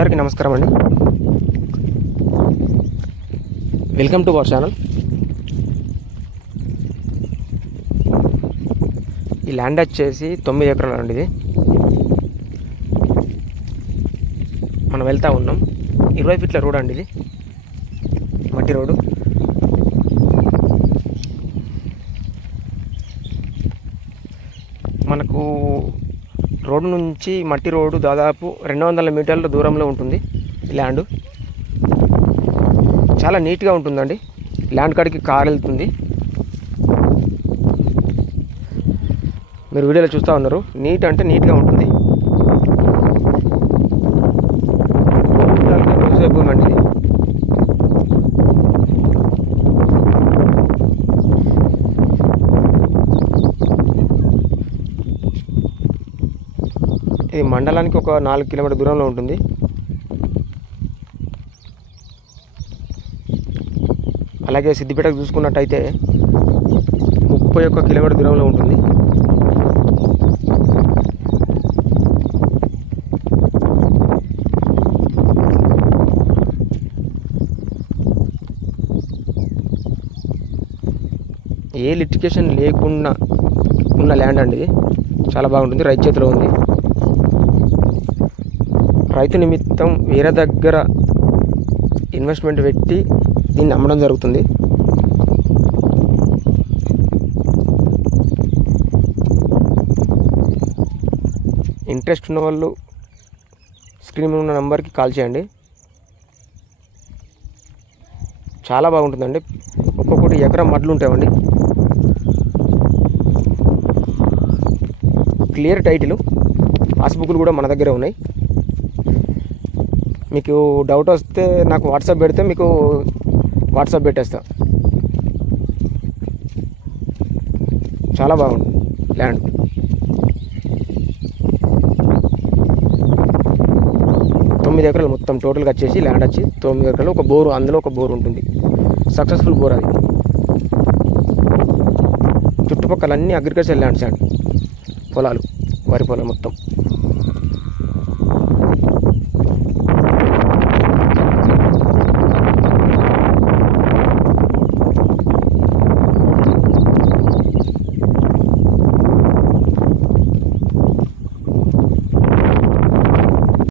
అందరికీ నమస్కారం అండి. Welcome to our channel. ఈ ల్యాండ్ వచ్చేసి 9 ఎకరాలు అండి. ఇది మనం వెళ్తూ ఉన్నాం. 20 ఫీట్ల రోడ్ అండి. ఇది మట్టి రోడ్డు. మనకు రోడ్డు నుంచి మట్టి రోడ్డు దాదాపు 200 మీటర్ల దూరంలో ఉంటుంది. ఈ ల్యాండ్ చాలా నీట్గా ఉంటుందండి. ల్యాండ్ కాడికి కార్ వెళ్తుంది. మీరు వీడియోలో చూస్తూ ఉన్నారు. నీట్ అంటే నీట్గా ఉంటుంది. వ్యవసాయ భూమి అండి. ఇది మండలానికి ఒక 4 కిలోమీటర్ దూరంలో ఉంటుంది. అలాగే సిద్దిపేటకు చూసుకున్నట్టయితే 31 కిలోమీటర్ దూరంలో ఉంటుంది. ఏ లిటిగేషన్ లేకుండా ఉన్న ల్యాండ్ అండి. ఇది చాలా బాగుంటుంది. రైతు చేతిలో ఉంది. రైతు నిమిత్తం వేరే దగ్గర ఇన్వెస్ట్మెంట్ పెట్టి దీన్ని అమ్మడం జరుగుతుంది. ఇంట్రెస్ట్ ఉన్న వాళ్ళు స్క్రీన్ మీద ఉన్న నెంబర్కి కాల్ చేయండి. చాలా బాగుంటుందండి. ఒక్కొక్కటి ఎకరం మడ్లు ఉంటాయండి. క్లియర్ టైటిల్, పాస్బుక్లు కూడా మన దగ్గరే ఉన్నాయి. మీకు డౌట్ వస్తే నాకు వాట్సాప్ పెడితే మీకు వాట్సాప్ పెట్టేస్తా. చాలా బాగుంది ల్యాండ్. తొమ్మిది ఎకరాలు మొత్తం టోటల్గా వచ్చేసి ల్యాండ్ వచ్చి 9 ఎకరాలు. ఒక బోరు, అందులో ఒక బోరు ఉంటుంది. సక్సెస్ఫుల్ బోర్ అది. చుట్టుపక్కల అన్నీ అగ్రికల్చర్ ల్యాండ్స్ అండి. పొలాలు, వరి పొలం మొత్తం.